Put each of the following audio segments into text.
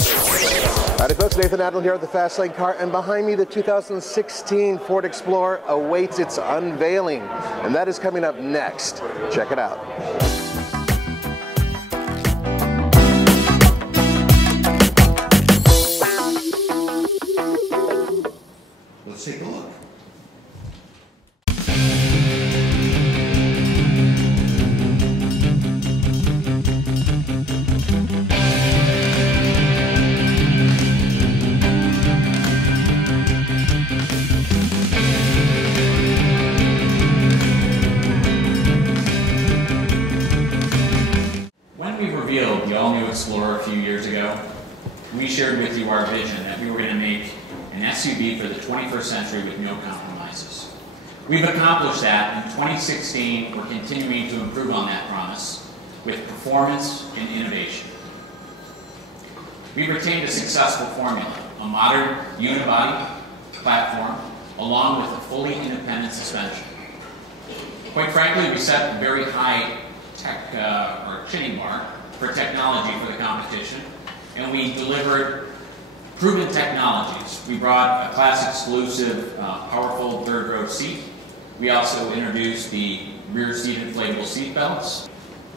Howdy folks, Nathan Adel here at the Fast Lane Car, and behind me the 2016 Ford Explorer awaits its unveiling, and that is coming up next. Check it out. Let's take a look. When we revealed the all-new Explorer a few years ago, we shared with you our vision that we were going to make an SUV for the 21st century with no compromises. We've accomplished that. In 2016, we're continuing to improve on that promise with performance and innovation. We've retained a successful formula, a modern unibody platform, along with a fully independent suspension. Quite frankly, we set a very high chinning bar for technology for the competition, and we delivered proven technologies. We brought a class-exclusive powerful third-row seat. We also introduced the rear-seat inflatable seat belts.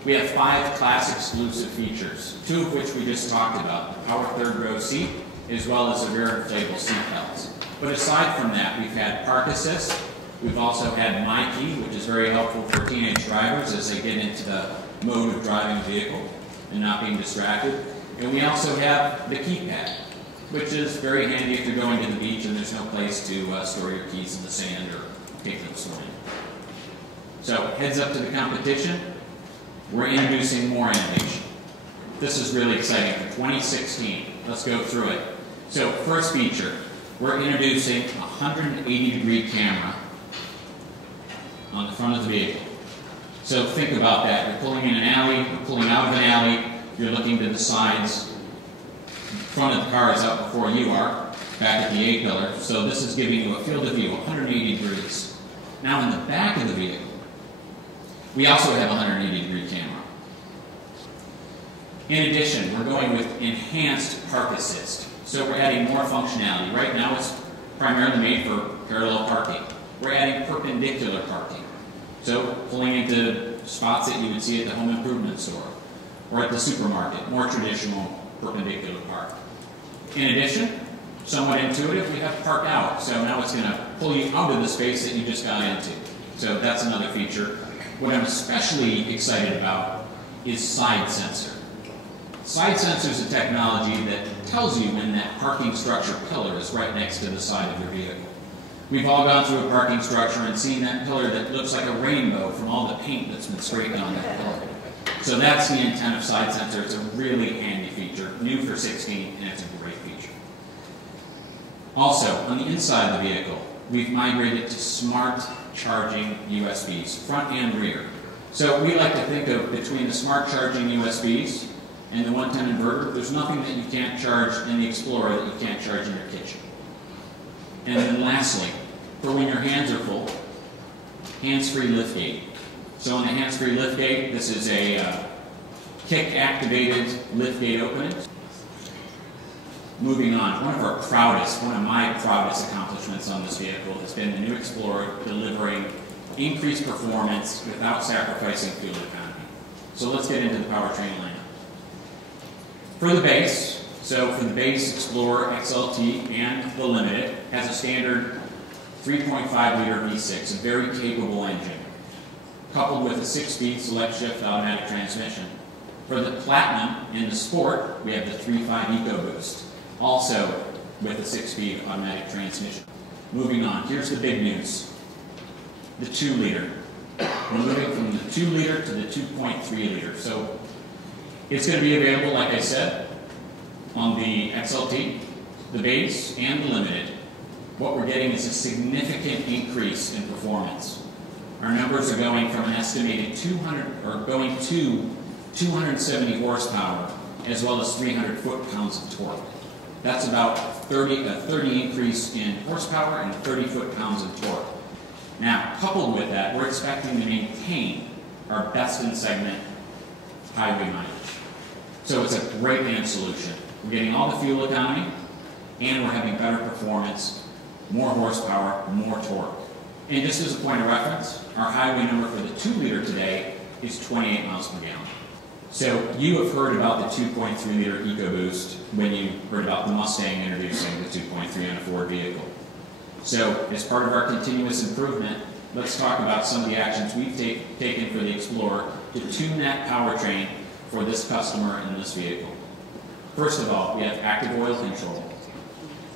We have 5 class-exclusive features, 2 of which we just talked about, the power third-row seat, as well as the rear inflatable seat belts. But aside from that, we've had park assist. We've also had My Key, which is very helpful for teenage drivers as they get into the mode of driving a vehicle and not being distracted. And we also have the keypad, which is very handy if you're going to the beach and there's no place to store your keys in the sand or take them swimming. So, heads up to the competition. We're introducing more innovation. This is really exciting for 2016. Let's go through it. So, first feature, we're introducing a 180-degree camera on the front of the vehicle. So think about that. You're pulling in an alley, you're pulling out of an alley, you're looking to the sides. The front of the car is out before you are, back at the A-pillar. So this is giving you a field of view, 180 degrees. Now in the back of the vehicle, we also have a 180-degree camera. In addition, we're going with enhanced park assist. So we're adding more functionality. Right now it's primarily made for parallel parking. We're adding perpendicular parking. So pulling into spots that you would see at the home improvement store or at the supermarket, more traditional perpendicular park. In addition, somewhat intuitive, we have park out. So now it's going to pull you out of the space that you just got into. So that's another feature. What I'm especially excited about is side sensor. Side sensor is a technology that tells you when that parking structure pillar is right next to the side of your vehicle. We've all gone through a parking structure and seen that pillar that looks like a rainbow from all the paint that's been sprayed on that pillar. So that's the intent of side sensor. It's a really handy feature, new for 16, and it's a great feature. Also, on the inside of the vehicle, we've migrated to smart charging USBs, front and rear. So we like to think of between the smart charging USBs and the 110 inverter, there's nothing that you can't charge in the Explorer that you can't charge in your kitchen. And then lastly, for when your hands are full, hands-free liftgate. So on the hands-free liftgate, this is a kick-activated liftgate opening. Moving on, one of my proudest accomplishments on this vehicle has been the new Explorer delivering increased performance without sacrificing fuel economy. So let's get into the powertrain lineup. For the base, for the base Explorer XLT and the Limited has a standard 3.5-liter V6, a very capable engine, coupled with a 6-speed select-shift automatic transmission. For the Platinum and the Sport, we have the 3.5 EcoBoost, also with a 6-speed automatic transmission. Moving on, here's the big news, the 2-liter. We're moving from the 2-liter to the 2.3-liter. So it's going to be available, like I said, on the XLT, the base, and the Limited. What we're getting is a significant increase in performance. Our numbers are going from an estimated 270 horsepower as well as 300 foot-pounds of torque. That's about a 30 increase in horsepower and 30 foot-pounds of torque. Now, coupled with that, we're expecting to maintain our best-in-segment highway mileage. So it's a great band solution. We're getting all the fuel economy, and we're having better performance, more horsepower, more torque. And just as a point of reference, our highway number for the 2-liter today is 28 miles per gallon. So you have heard about the 2.3-liter EcoBoost when you heard about the Mustang introducing the 2.3 on a Ford vehicle. So as part of our continuous improvement, let's talk about some of the actions we've taken for the Explorer to tune that powertrain for this customer and this vehicle. First of all, we have active oil control.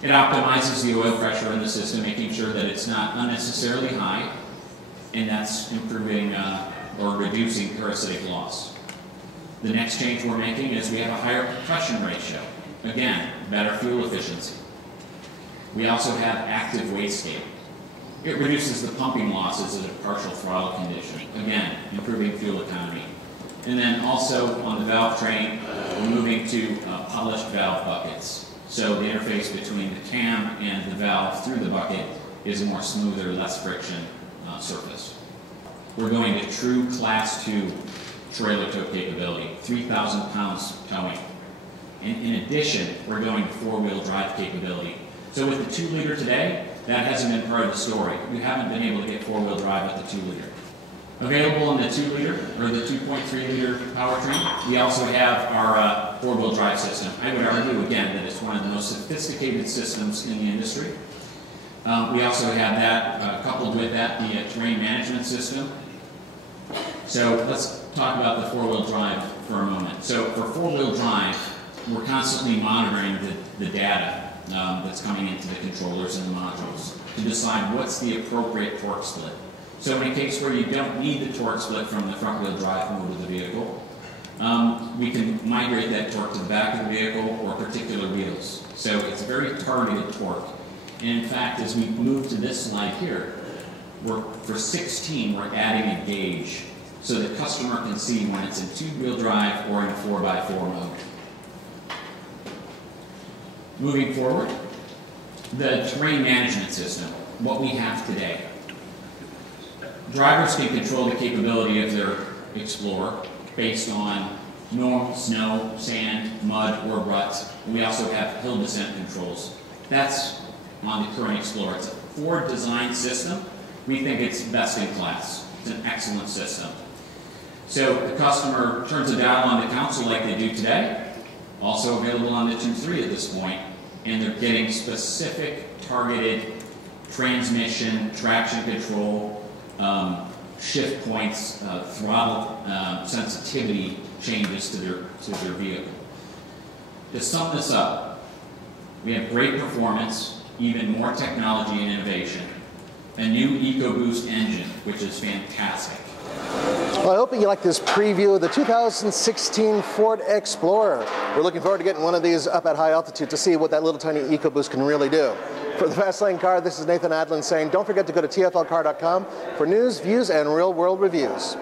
It optimizes the oil pressure in the system, making sure that it's not unnecessarily high, and that's improving or reducing parasitic loss. The next change we're making is we have a higher compression ratio. Again, better fuel efficiency. We also have active wastegate. It reduces the pumping losses in a partial throttle condition. Again, improving fuel economy. And then also on the valve train, we're moving to polished valve buckets. So the interface between the cam and the valve through the bucket is a more smoother, less friction surface. We're going to true Class 2 trailer tow capability, 3,000 pounds towing. And in addition, we're going to 4-wheel drive capability. So with the 2-liter today, that hasn't been part of the story. We haven't been able to get 4-wheel drive with the 2-liter. Available in the 2-liter or the 2.3-liter powertrain, we also have our 4-wheel drive system. I would argue again that it's one of the most sophisticated systems in the industry. We also have that, coupled with that, the terrain management system. So let's talk about the 4-wheel drive for a moment. So for 4-wheel drive, we're constantly monitoring the data that's coming into the controllers and the modules to decide what's the appropriate torque split. So in a case where you don't need the torque split from the front-wheel drive mode of the vehicle, we can migrate that torque to the back of the vehicle or particular wheels. So it's very targeted torque. And in fact, as we move to this slide here, for 16, we're adding a gauge so the customer can see when it's in 2-wheel drive or in a 4x4 mode. Moving forward, the terrain management system, what we have today. Drivers can control the capability of their Explorer based on normal snow, sand, mud, or ruts. We also have hill descent controls. That's on the current Explorer. It's a Ford design system. We think it's best in class. It's an excellent system. So the customer turns a dial on the console like they do today. Also available on the 2.3 at this point, and they're getting specific targeted transmission, traction control, shift points, throttle sensitivity changes to their vehicle. To sum this up, we have great performance, even more technology and innovation, a new EcoBoost engine, which is fantastic. Well, I hope you like this preview of the 2016 Ford Explorer. We're looking forward to getting one of these up at high altitude to see what that little tiny EcoBoost can really do. For the Fast Lane Car, this is Nathan Adlin saying don't forget to go to tflcar.com for news, views, and real-world reviews.